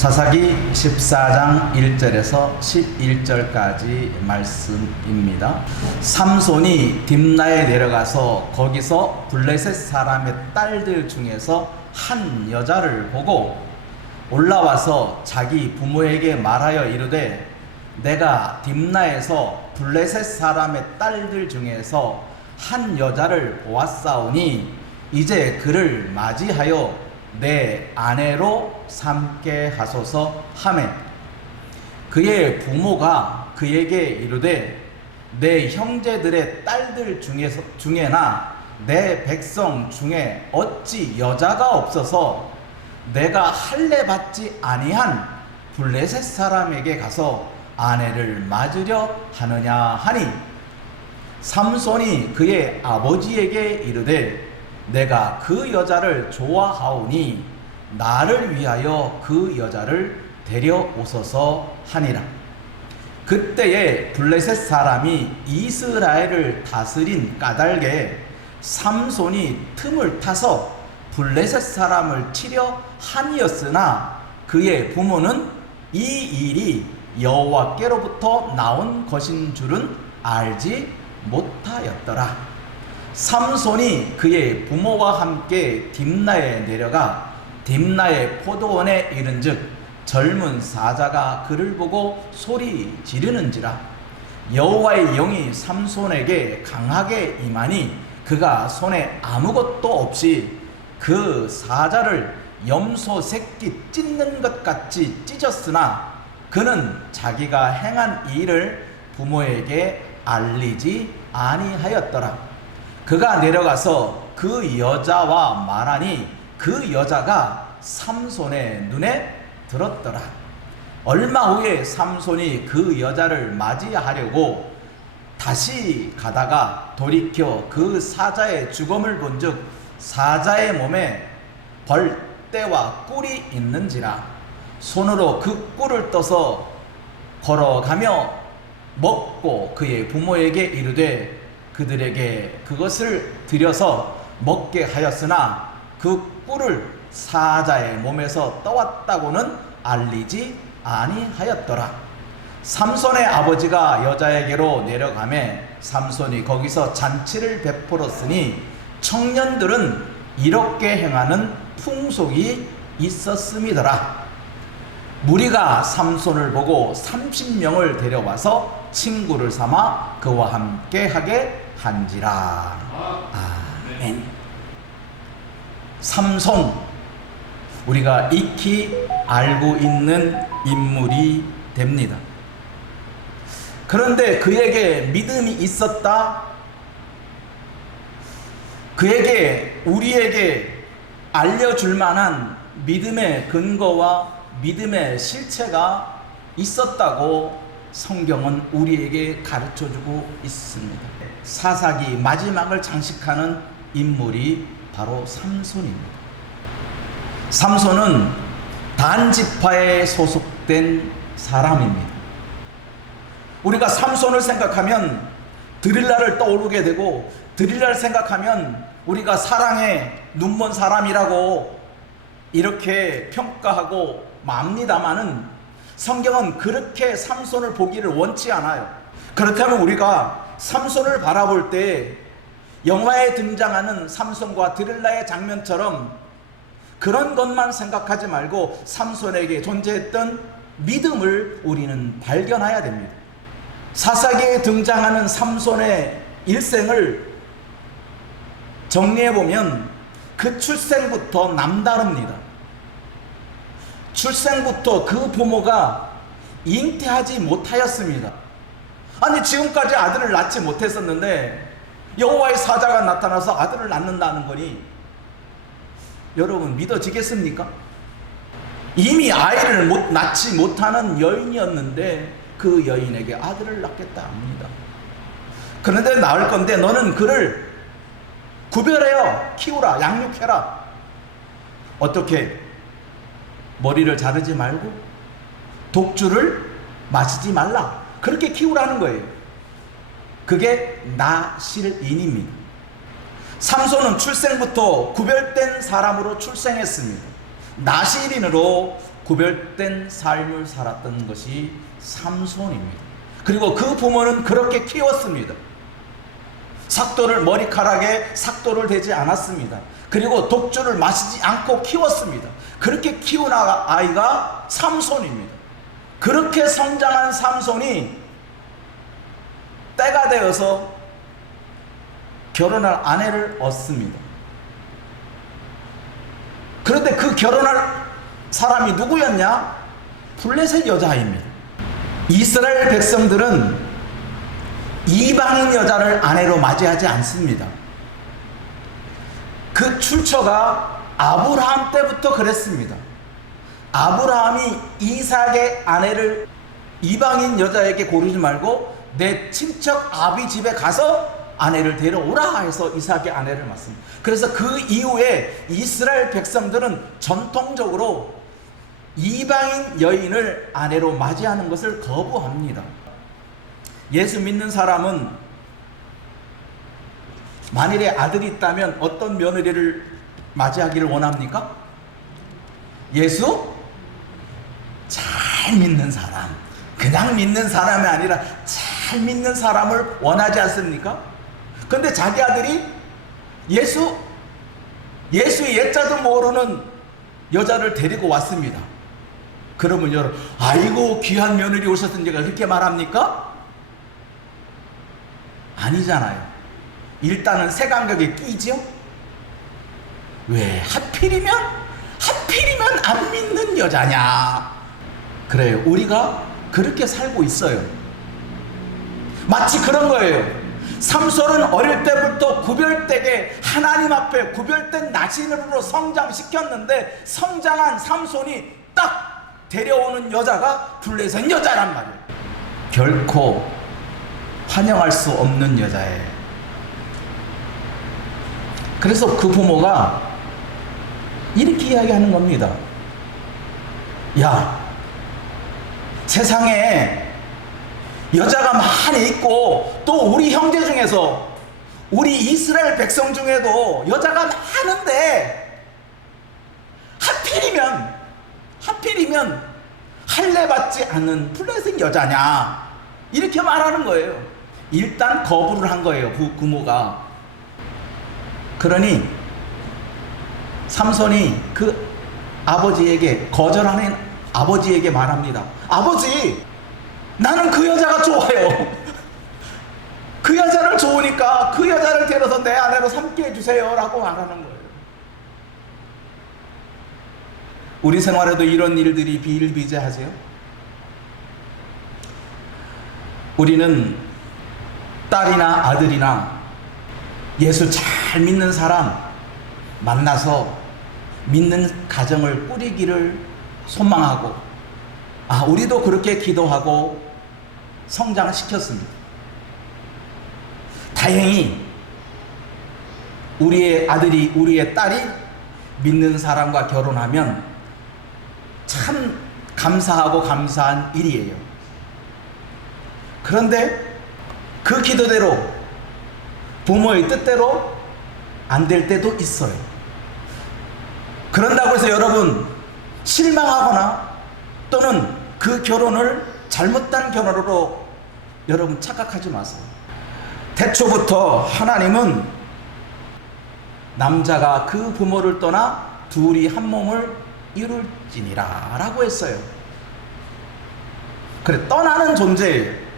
사사기 14장 1절에서 11절까지 말씀입니다. 삼손이 딥나에 내려가서 거기서 블레셋 사람의 딸들 중에서 한 여자를 보고 올라와서 자기 부모에게 말하여 이르되 내가 딥나에서 블레셋 사람의 딸들 중에서 한 여자를 보았사오니 이제 그를 맞이하여 내 아내로 삼게 하소서 하매 그의 부모가 그에게 이르되 내 형제들의 딸들 중에나 내 백성 중에 어찌 여자가 없어서 내가 할례 받지 아니한 블레셋 사람에게 가서 아내를 맞으려 하느냐 하니 삼손이 그의 아버지에게 이르되 내가 그 여자를 좋아하오니 나를 위하여 그 여자를 데려오소서 하니라. 그때에 블레셋 사람이 이스라엘을 다스린 까닭에 삼손이 틈을 타서 블레셋 사람을 치려 함이었으나 그의 부모는 이 일이 여호와께로부터 나온 것인 줄은 알지 못하였더라. 삼손이 그의 부모와 함께 딥나에 내려가 딥나의 포도원에 이른즉 젊은 사자가 그를 보고 소리 지르는지라. 여호와의 영이 삼손에게 강하게 임하니 그가 손에 아무것도 없이 그 사자를 염소 새끼 찢는 것 같이 찢었으나 그는 자기가 행한 일을 부모에게 알리지 아니하였더라. 그가 내려가서 그 여자와 말하니 그 여자가 삼손의 눈에 들었더라. 얼마 후에 삼손이 그 여자를 맞이하려고 다시 가다가 돌이켜 그 사자의 죽음을 본즉 사자의 몸에 벌떼와 꿀이 있는지라. 손으로 그 꿀을 떠서 걸어가며 먹고 그의 부모에게 이르되 그들에게 그것을 들여서 먹게 하였으나 그 꿀을 사자의 몸에서 떠왔다고는 알리지 아니하였더라. 삼손의 아버지가 여자에게로 내려가매 삼손이 거기서 잔치를 베풀었으니 청년들은 이렇게 행하는 풍속이 있었음이더라. 무리가 삼손을 보고 30명을 데려와서 친구를 삼아 그와 함께 하게 한지라. 아멘. 삼손, 우리가 익히 알고 있는 인물이 됩니다. 그런데 그에게 믿음이 있었다. 그에게 우리에게 알려줄 만한 믿음의 근거와 믿음의 실체가 있었다고 성경은 우리에게 가르쳐주고 있습니다. 사사기 마지막을 장식하는 인물이 바로 삼손입니다. 삼손은 단 지파에 소속된 사람입니다. 우리가 삼손을 생각하면 드릴라를 떠오르게 되고 드릴라를 생각하면 우리가 사랑에 눈먼 사람이라고 이렇게 평가하고 맙니다마는 성경은 그렇게 삼손을 보기를 원치 않아요. 그렇다면 우리가 삼손을 바라볼 때 영화에 등장하는 삼손과 드릴라의 장면처럼 그런 것만 생각하지 말고 삼손에게 존재했던 믿음을 우리는 발견해야 됩니다. 사사기에 등장하는 삼손의 일생을 정리해보면 그 출생부터 남다릅니다. 출생부터 그 부모가 잉태하지 못하였습니다. 아니 지금까지 아들을 낳지 못했었는데 여호와의 사자가 나타나서 아들을 낳는다는 거니 여러분 믿어지겠습니까? 이미 아이를 낳지 못하는 여인이었는데 그 여인에게 아들을 낳겠다 합니다. 그런데 낳을 건데 너는 그를 구별해요. 키우라. 양육해라. 어떻게? 머리를 자르지 말고 독주를 마시지 말라. 그렇게 키우라는 거예요. 그게 나실인입니다. 삼손은 출생부터 구별된 사람으로 출생했습니다. 나실인으로 구별된 삶을 살았던 것이 삼손입니다. 그리고 그 부모는 그렇게 키웠습니다. 삭도를 머리카락에 삭도를 대지 않았습니다. 그리고 독주를 마시지 않고 키웠습니다. 그렇게 키운 아이가 삼손입니다. 그렇게 성장한 삼손이 때가 되어서 결혼할 아내를 얻습니다. 그런데 그 결혼할 사람이 누구였냐? 블레셋 여자입니다. 이스라엘 백성들은 이방인 여자를 아내로 맞이하지 않습니다. 그 출처가 아브라함 때부터 그랬습니다. 아브라함이 이삭의 아내를 이방인 여자에게 고르지 말고 내 친척 아비 집에 가서 아내를 데려오라 해서 이삭의 아내를 맞습니다. 그래서 그 이후에 이스라엘 백성들은 전통적으로 이방인 여인을 아내로 맞이하는 것을 거부합니다. 예수 믿는 사람은 만일에 아들이 있다면 어떤 며느리를 맞이하기를 원합니까? 예수 잘 믿는 사람, 그냥 믿는 사람이 아니라 잘 믿는 사람을 원하지 않습니까? 근데 자기 아들이 예수의 예자도 모르는 여자를 데리고 왔습니다. 그러면 여러분, 아이고 귀한 며느리 오셨으니까 그렇게 말합니까? 아니잖아요. 일단은 색안경에 끼죠. 왜? 하필이면 안 믿는 여자냐. 그래요. 우리가 그렇게 살고 있어요. 마치 그런 거예요. 삼손은 어릴 때부터 구별되게 하나님 앞에 구별된 나신으로 성장시켰는데, 성장한 삼손이 딱 데려오는 여자가 블레셋 여자란 말이에요. 결코 환영할 수 없는 여자예요. 그래서 그 부모가 이렇게 이야기하는 겁니다. 야, 세상에 여자가 많이 있고 또 우리 형제 중에서 우리 이스라엘 백성 중에도 여자가 많은데 하필이면 할례 받지 않는 블레셋 여자냐, 이렇게 말하는 거예요. 일단 거부를 한 거예요, 부모가. 그러니 삼손이 그 아버지에게, 거절하는 아버지에게 말합니다. 아버지, 나는 그 여자가 좋아요. 그 여자를 좋으니까 그 여자를 데려서 내 아내로 삼게 해주세요 라고 말하는 거예요. 우리 생활에도 이런 일들이 비일비재하세요. 우리는 딸이나 아들이나 예수 잘 믿는 사람 만나서 믿는 가정을 꾸리기를 소망하고, 우리도 그렇게 기도하고 성장을 시켰습니다. 다행히 우리의 아들이, 우리의 딸이 믿는 사람과 결혼하면 참 감사하고 감사한 일이에요. 그런데 그 기도대로, 부모의 뜻대로 안 될 때도 있어요. 그런다고 해서 여러분 실망하거나 또는 그 결혼을 잘못된 결혼으로 여러분 착각하지 마세요. 태초부터 하나님은 남자가 그 부모를 떠나 둘이 한 몸을 이룰지니라 라고 했어요. 그래, 떠나는 존재예요.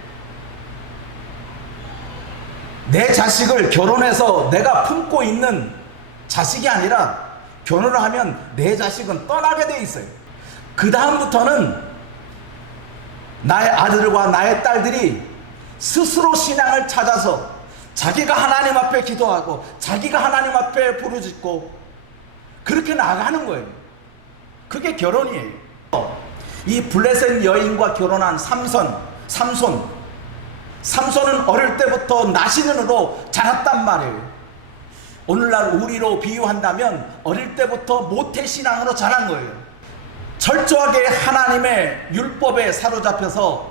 내 자식을 결혼해서 내가 품고 있는 자식이 아니라, 결혼을 하면 내 자식은 떠나게 돼 있어요. 그 다음부터는 나의 아들과 나의 딸들이 스스로 신앙을 찾아서 자기가 하나님 앞에 기도하고 자기가 하나님 앞에 부르짖고 그렇게 나아가는 거예요. 그게 결혼이에요. 이 블레셋 여인과 결혼한 삼손은 어릴 때부터 나시는으로 자랐단 말이에요. 오늘날 우리로 비유한다면 어릴 때부터 모태신앙으로 자란 거예요. 철저하게 하나님의 율법에 사로잡혀서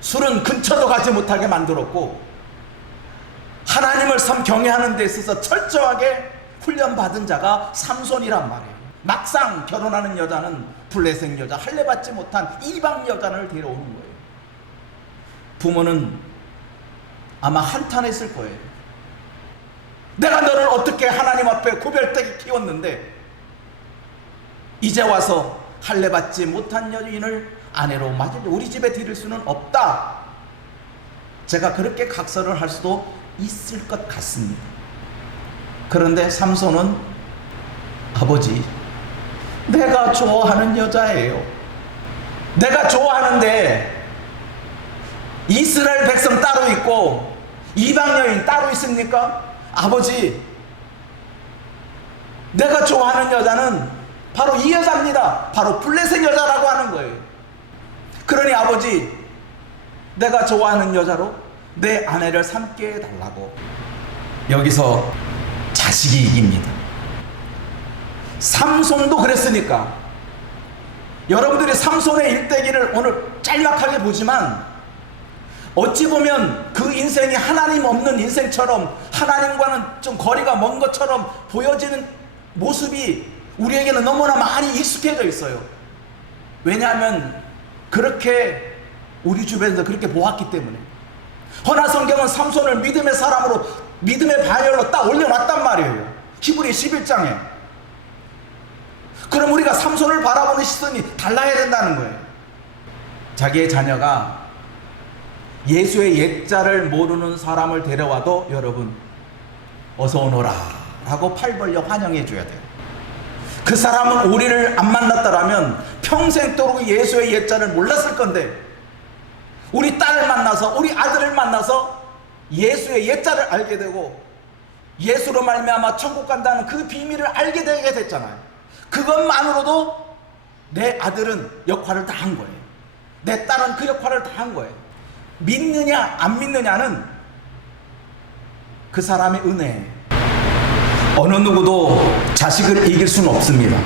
술은 근처도 가지 못하게 만들었고, 하나님을 경외하는 데 있어서 철저하게 훈련받은 자가 삼손이란 말이에요. 막상 결혼하는 여자는 블레셋 여자, 할례받지 못한 이방 여자를 데려오는 거예요. 부모는 아마 한탄했을 거예요. 내가 너를 어떻게 하나님 앞에 구별되게 키웠는데 이제 와서 할례받지 못한 여인을 아내로 맞을 우리 집에 들일 수는 없다. 제가 그렇게 각설을 할 수도 있을 것 같습니다. 그런데 삼손은 아버지, 내가 좋아하는 여자예요. 내가 좋아하는데 이스라엘 백성 따로 있고 이방 여인 따로 있습니까? 아버지, 내가 좋아하는 여자는 바로 이 여자입니다. 바로 블레셋 여자라고 하는 거예요. 그러니 아버지, 내가 좋아하는 여자로 내 아내를 삼게 해달라고. 여기서 자식이 이깁니다. 삼손도 그랬으니까. 여러분들이 삼손의 일대기를 오늘 짤막하게 보지만 어찌 보면 그 인생이 하나님 없는 인생처럼, 하나님과는 좀 거리가 먼 것처럼 보여지는 모습이 우리에게는 너무나 많이 익숙해져 있어요. 왜냐하면 그렇게 우리 주변에서 그렇게 보았기 때문에. 허나 성경은 삼손을 믿음의 사람으로, 믿음의 반열로 딱 올려놨단 말이에요. 히브리 11장에. 그럼 우리가 삼손을 바라보는 시선이 달라야 된다는 거예요. 자기의 자녀가 예수의 옛자를 모르는 사람을 데려와도 여러분 어서 오너라 라고 팔 벌려 환영해 줘야 돼요. 그 사람은 우리를 안 만났더라면 평생도록 예수의 옛자를 몰랐을 건데, 우리 딸을 만나서, 우리 아들을 만나서 예수의 옛자를 알게 되고 예수로 말미암아 천국 간다는 그 비밀을 알게 되게 됐잖아요. 그것만으로도 내 아들은 역할을 다 한 거예요. 내 딸은 그 역할을 다 한 거예요. 믿느냐 안 믿느냐는 그 사람의 은혜예요. 어느 누구도 자식을 이길 수는 없습니다.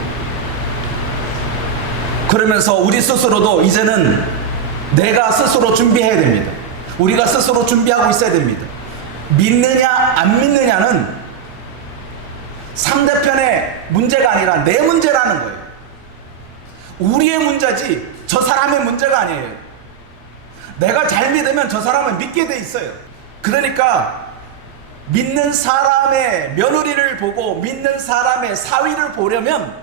그러면서 우리 스스로도 이제는 내가 스스로 준비해야 됩니다. 우리가 스스로 준비하고 있어야 됩니다. 믿느냐 안 믿느냐는 상대편의 문제가 아니라 내 문제라는 거예요. 우리의 문제지 저 사람의 문제가 아니에요. 내가 잘 믿으면 저 사람은 믿게 돼 있어요. 그러니까 믿는 사람의 며느리를 보고 믿는 사람의 사위를 보려면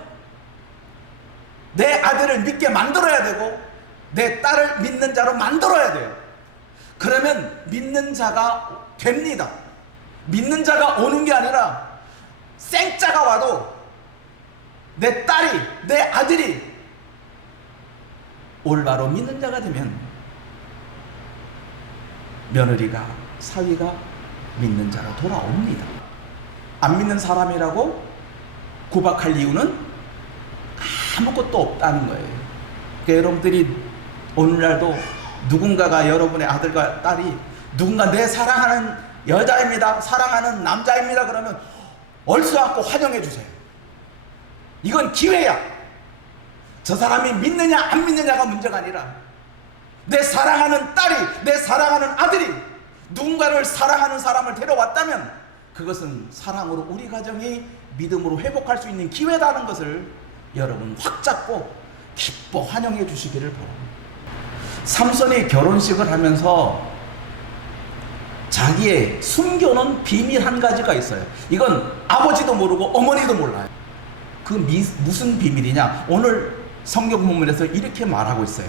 내 아들을 믿게 만들어야 되고 내 딸을 믿는 자로 만들어야 돼요. 그러면 믿는 자가 됩니다. 믿는 자가 오는 게 아니라 생자가 와도 내 딸이, 내 아들이 올바로 믿는 자가 되면 며느리가, 사위가 믿는 자로 돌아옵니다. 안 믿는 사람이라고 구박할 이유는 아무것도 없다는 거예요. 그러니까 여러분들이 오늘날도 누군가가, 여러분의 아들과 딸이 누군가 내 사랑하는 여자입니다, 사랑하는 남자입니다 그러면 얼쑤안고 환영해 주세요. 이건 기회야. 저 사람이 믿느냐 안 믿느냐가 문제가 아니라 내 사랑하는 딸이, 내 사랑하는 아들이 누군가를 사랑하는 사람을 데려왔다면 그것은 사랑으로 우리 가정이 믿음으로 회복할 수 있는 기회다는 것을 여러분 확 잡고 기뻐 환영해 주시기를 바랍니다. 삼손이 결혼식을 하면서 자기의 숨겨놓은 비밀 한 가지가 있어요. 이건 아버지도 모르고 어머니도 몰라요. 그 무슨 비밀이냐? 오늘 성경 본문에서 이렇게 말하고 있어요.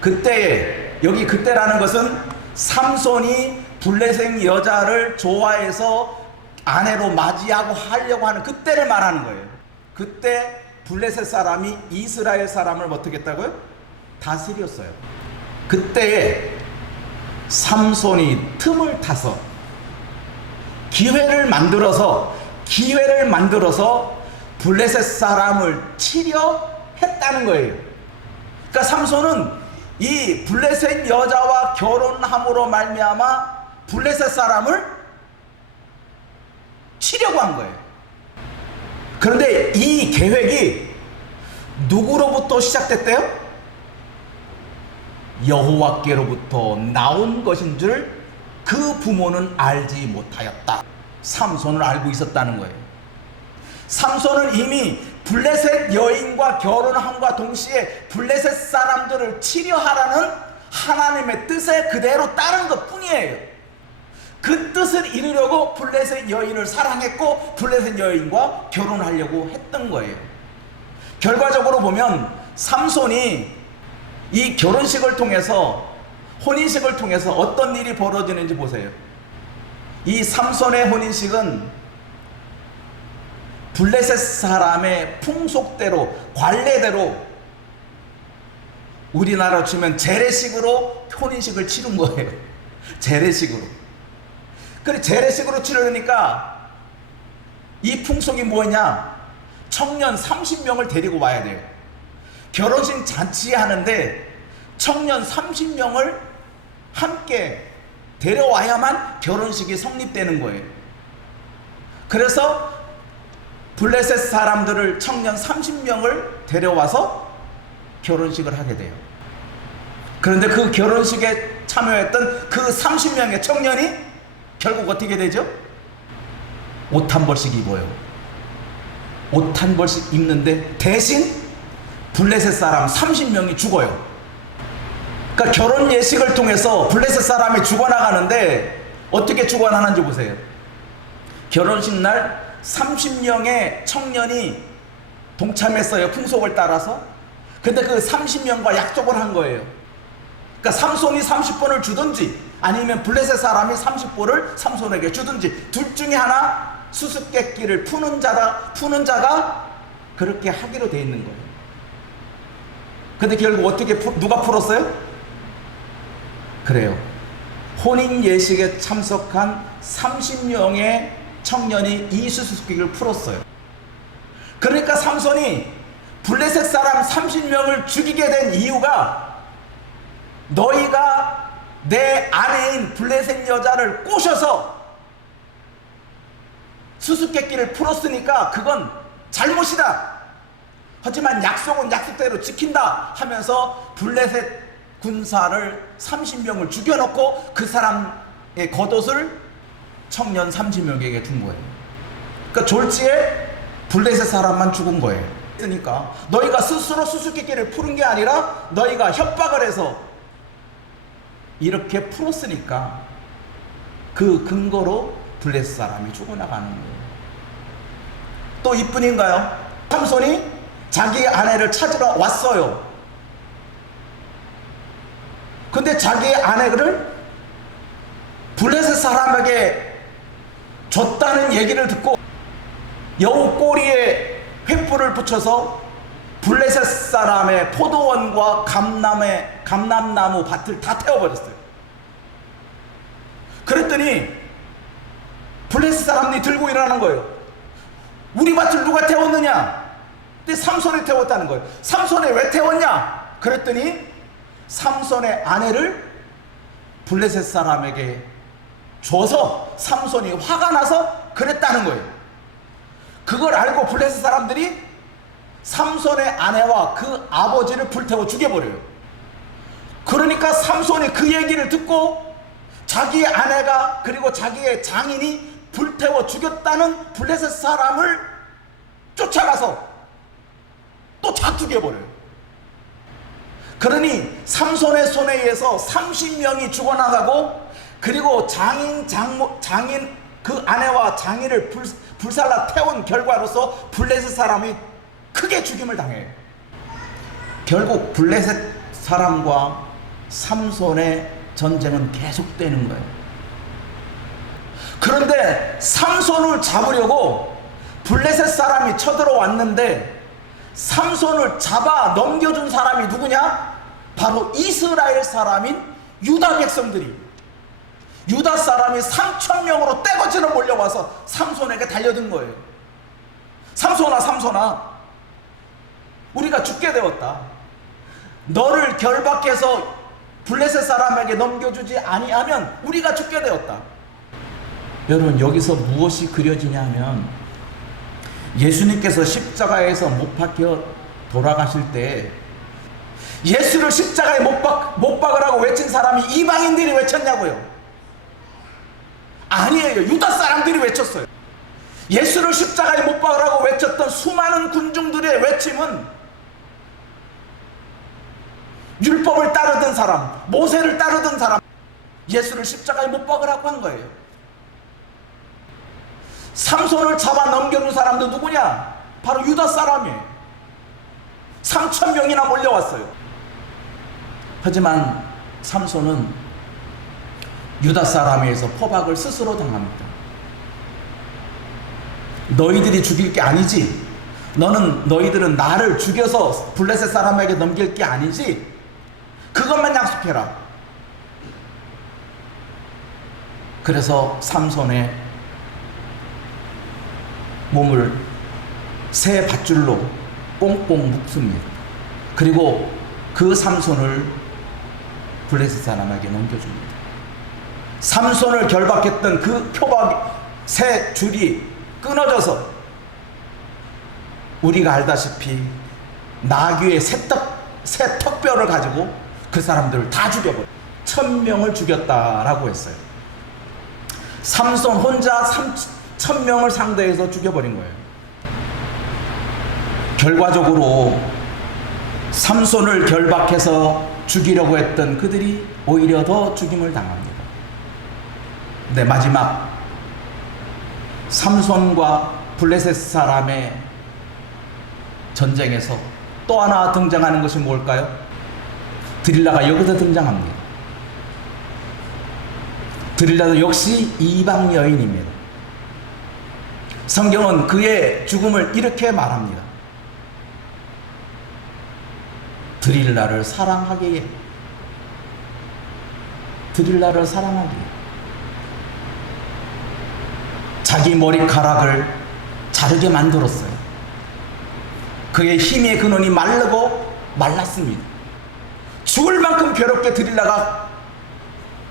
그때, 여기 그때라는 것은 삼손이 블레셋 여자를 좋아해서 아내로 맞이하고 하려고 하는 그때를 말하는 거예요. 그때 블레셋 사람이 이스라엘 사람을 어떻게 했다고요? 다스렸어요. 그때에 삼손이 틈을 타서 기회를 만들어서 블레셋 사람을 치려 했다는 거예요. 그러니까 삼손은 이 블레셋 여자와 결혼함으로 말미암아 블레셋 사람을 치려고 한 거예요. 그런데 이 계획이 누구로부터 시작됐대요? 여호와께로부터 나온 것인 줄 그 부모는 알지 못하였다. 삼손을 알고 있었다는 거예요. 삼손은 이미 블레셋 여인과 결혼함과 동시에 블레셋 사람들을 치료하라는 하나님의 뜻에 그대로 따른 것 뿐이에요. 그 뜻을 이루려고 블레셋 여인을 사랑했고 블레셋 여인과 결혼하려고 했던 거예요. 결과적으로 보면 삼손이 이 결혼식을 통해서, 혼인식을 통해서 어떤 일이 벌어지는지 보세요. 이 삼손의 혼인식은 블레셋 사람의 풍속대로, 관례대로, 우리나라로 치면 재래식으로 혼인식을 치른 거예요. 재래식으로. 그래, 재래식으로 치르니까 이 풍속이 뭐냐? 청년 30명을 데리고 와야 돼요. 결혼식 잔치하는데 청년 30명을 함께 데려와야만 결혼식이 성립되는 거예요. 그래서 블레셋 사람들을 청년 30명을 데려와서 결혼식을 하게 돼요. 그런데 그 결혼식에 참여했던 그 30명의 청년이 결국 어떻게 되죠? 옷 한 벌씩 입어요. 옷 한 벌씩 입는데 대신 블레셋 사람 30명이 죽어요. 그러니까 결혼 예식을 통해서 블레셋 사람이 죽어나가는데 어떻게 죽어나가는지 보세요. 결혼식 날 30명의 청년이 동참했어요. 풍속을 따라서. 근데 그 30명과 약속을 한 거예요. 그러니까 삼손이 30번을 주든지 아니면 블레셋 사람이 30번을 삼손에게 주든지 둘 중에 하나 수수께끼를 푸는 자가 그렇게 하기로 돼 있는 거예요. 근데 결국 어떻게 누가 풀었어요? 그래요. 혼인 예식에 참석한 30명의 청년이 이 수수께끼를 풀었어요. 그러니까 삼손이 블레셋 사람 30명을 죽이게 된 이유가 너희가 내 아내인 블레셋 여자를 꼬셔서 수수께끼를 풀었으니까 그건 잘못이다. 하지만 약속은 약속대로 지킨다 하면서 블레셋 군사를 30명을 죽여놓고 그 사람의 겉옷을 청년 30명에게 준 거예요. 그러니까 졸지에 블레셋 사람만 죽은 거예요. 그러니까 너희가 스스로 수수께끼를 푸는 게 아니라 너희가 협박을 해서 이렇게 풀었으니까 그 근거로 블레셋 사람이 죽어나가는 거예요. 또 이뿐인가요? 삼손이 자기 아내를 찾으러 왔어요. 근데 자기 아내를 블레셋 사람에게 줬다는 얘기를 듣고 여우 꼬리에 횃불을 붙여서 블레셋 사람의 포도원과 감람나무 밭을 다 태워버렸어요. 그랬더니 블레셋 사람들이 들고 일어나는 거예요. 우리 밭을 누가 태웠느냐? 근데 삼손이 태웠다는 거예요. 삼손이 왜 태웠냐? 그랬더니 삼손의 아내를 블레셋 사람에게 줘서 삼손이 화가 나서 그랬다는 거예요. 그걸 알고 블레셋 사람들이 삼손의 아내와 그 아버지를 불태워 죽여버려요. 그러니까 삼손이 그 얘기를 듣고 자기의 아내가 그리고 자기의 장인이 불태워 죽였다는 블레셋 사람을 쫓아가서 또 다 죽여버려요. 그러니 삼손의 손에 의해서 30명이 죽어나가고 그리고 장인 그 아내와 장인을 불살라 태운 결과로서 블레셋 사람이 크게 죽임을 당해요. 결국 블레셋 사람과 삼손의 전쟁은 계속되는 거예요. 그런데 삼손을 잡으려고 블레셋 사람이 쳐들어왔는데 삼손을 잡아 넘겨준 사람이 누구냐? 바로 이스라엘 사람인 유다 백성들이, 유다 사람이 3,000명으로 떼거지로 몰려와서 삼손에게 달려든 거예요. 삼손아, 우리가 죽게 되었다. 너를 결박해서 블레셋 사람에게 넘겨주지 아니하면 우리가 죽게 되었다. 여러분, 여기서 무엇이 그려지냐면 예수님께서 십자가에서 못 박혀 돌아가실 때 예수를 십자가에 못 박으라고 외친 사람이 이방인들이 외쳤냐고요? 아니에요. 유다 사람들이 외쳤어요. 예수를 십자가에 못 박으라고 외쳤던 수많은 군중들의 외침은 율법을 따르던 사람, 모세를 따르던 사람, 예수를 십자가에 못 박으라고 한 거예요. 삼손을 잡아 넘겨준 사람도 누구냐? 바로 유다 사람이에요. 3,000명이나 몰려왔어요. 하지만 삼손은 유다 사람에 의해서 포박을 스스로 당합니다. 너희들이 죽일 게 아니지, 너희들은 나를 죽여서 블레셋 사람에게 넘길 게 아니지, 그것만 약속해라. 그래서 삼손의 몸을 새 밧줄로 꽁꽁 묶습니다. 그리고 그 삼손을 블레셋 사람에게 넘겨줍니다. 삼손을 결박했던 그 표박 새 줄이 끊어져서 우리가 알다시피 나귀의 새 턱뼈를 가지고 그 사람들을 다 죽여버려 1,000명을 죽였다라고 했어요. 삼손 혼자 1,000명을 상대해서 죽여버린 거예요. 결과적으로 삼손을 결박해서 죽이려고 했던 그들이 오히려 더 죽임을 당합니다. 근데 마지막 삼손과 블레셋 사람의 전쟁에서 또 하나 등장하는 것이 뭘까요? 드릴라가 여기서 등장합니다. 드릴라도 역시 이방 여인입니다. 성경은 그의 죽음을 이렇게 말합니다. 드릴라를 사랑하기에, 드릴라를 사랑하기에 자기 머리카락을 자르게 만들었어요. 그의 힘의 근원이 마르고 말랐습니다. 죽을 만큼 괴롭게 드릴라가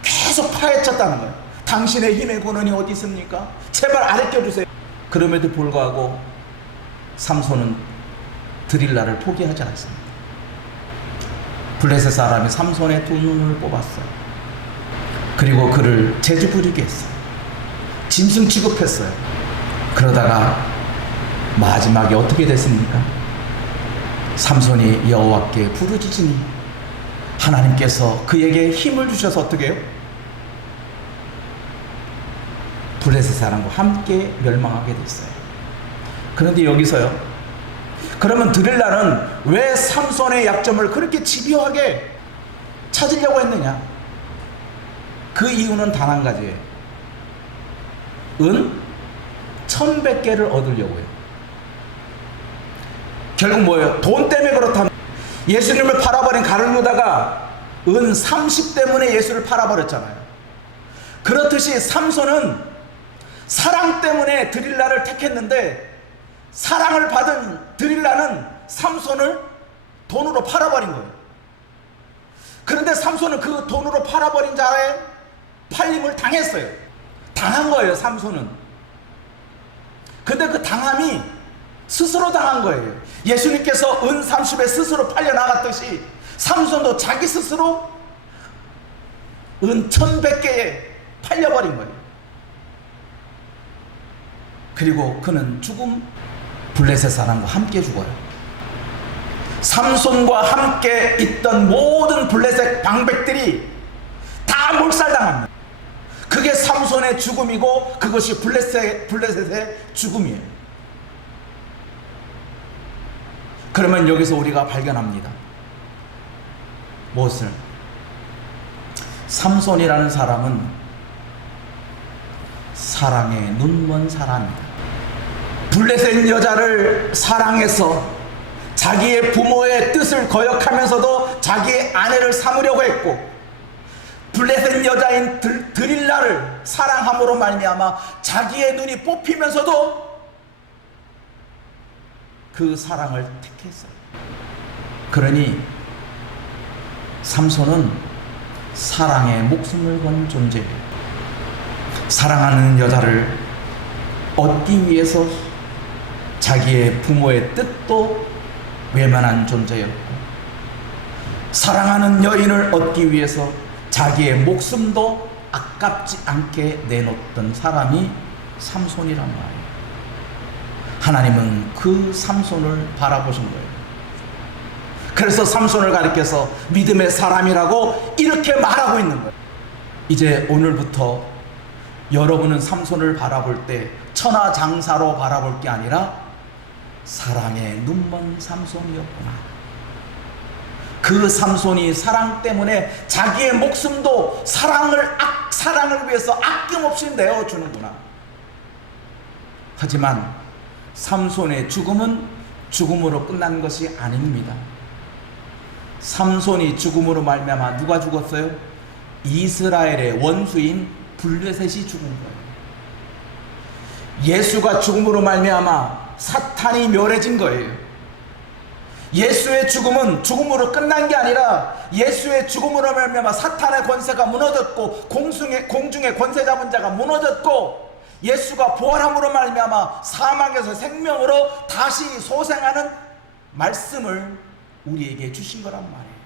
계속 파헤쳤다는 거예요. 당신의 힘의 근원이 어디 있습니까? 제발 알려주세요. 그럼에도 불구하고 삼손은 드릴라를 포기하지 않습니다. 블레셋 사람이 삼손의 두 눈을 뽑았어요. 그리고 그를 재주 부리게 했어요. 짐승 취급했어요. 그러다가 마지막에 어떻게 됐습니까? 삼손이 여호와께 부르짖으니 하나님께서 그에게 힘을 주셔서 어떻게 해요? 블레셋 사람과 함께 멸망하게 됐어요. 그런데 여기서요, 그러면 드릴라는 왜 삼손의 약점을 그렇게 집요하게 찾으려고 했느냐? 그 이유는 단 한 가지예요. 은 1,100개를 얻으려고요. 결국 뭐예요? 돈 때문에 그렇다면 예수님을 팔아버린 가룟유다가 은 30 때문에 예수를 팔아버렸잖아요. 그렇듯이 삼손은 사랑 때문에 드릴라를 택했는데 사랑을 받은 드릴라는 삼손을 돈으로 팔아버린 거예요. 그런데 삼손은 그 돈으로 팔아버린 자의 팔림을 당했어요. 당한 거예요, 삼손은. 근데 그 당함이 스스로 당한 거예요. 예수님께서 은 30에 스스로 팔려나갔듯이 삼손도 자기 스스로 은 1,100개에 팔려버린 거예요. 그리고 그는 블레셋 사람과 함께 죽어요. 삼손과 함께 있던 모든 블레셋 방백들이 다 몰살당합니다. 그게 삼손의 죽음이고 그것이 블레셋의 죽음이에요. 그러면 여기서 우리가 발견합니다. 무엇을? 삼손이라는 사람은 사랑에 눈먼 사람입니다. 블레셋 여자를 사랑해서 자기의 부모의 뜻을 거역하면서도 자기의 아내를 삼으려고 했고, 블레셋 여자인 드릴라를 사랑함으로 말미암아 자기의 눈이 뽑히면서도 그 사랑을 택했어요. 그러니 삼손은 사랑에 목숨을 건 존재예요. 사랑하는 여자를 얻기 위해서 자기의 부모의 뜻도 외면한 존재였고, 사랑하는 여인을 얻기 위해서 자기의 목숨도 아깝지 않게 내놓던 사람이 삼손이란 말이에요. 하나님은 그 삼손을 바라보신 거예요. 그래서 삼손을 가리켜서 믿음의 사람이라고 이렇게 말하고 있는 거예요. 이제 오늘부터 여러분은 삼손을 바라볼 때 천하장사로 바라볼 게 아니라 사랑의 눈먼 삼손이었구나. 그 삼손이 사랑 때문에 자기의 목숨도 사랑을 위해서 아낌없이 내어주는구나. 하지만 삼손의 죽음은 죽음으로 끝난 것이 아닙니다. 삼손이 죽음으로 말미암아 누가 죽었어요? 이스라엘의 원수인 블레셋이 죽은 거예요. 예수가 죽음으로 말미암아 사탄이 멸해진 거예요. 예수의 죽음은 죽음으로 끝난 게 아니라 예수의 죽음으로 말미암아 사탄의 권세가 무너졌고 공중의 권세 잡은 자가 무너졌고 예수가 부활함으로 말미암아 사망에서 생명으로 다시 소생하는 말씀을 우리에게 주신 거란 말이에요.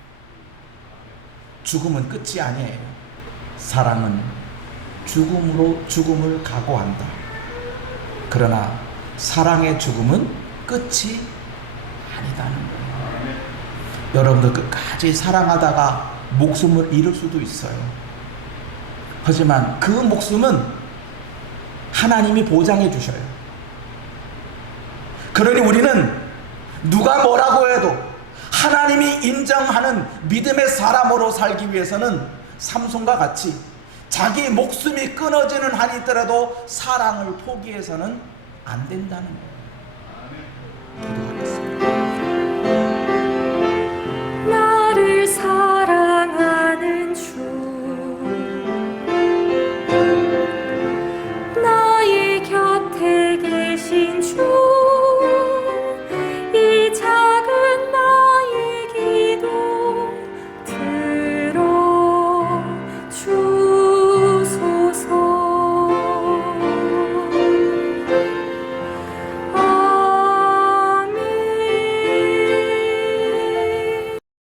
죽음은 끝이 아니에요. 사랑은 죽음으로 죽음을 각오한다. 그러나 사랑의 죽음은 끝이 아니다는 거예요. 여러분들 끝까지 사랑하다가 목숨을 잃을 수도 있어요. 하지만 그 목숨은 하나님이 보장해 주셔요. 그러니 우리는 누가 뭐라고 해도 하나님이 인정하는 믿음의 사람으로 살기 위해서는 삼손과 같이 자기 목숨이 끊어지는 한이 있더라도 사랑을 포기해서는 안 된다는 거예요.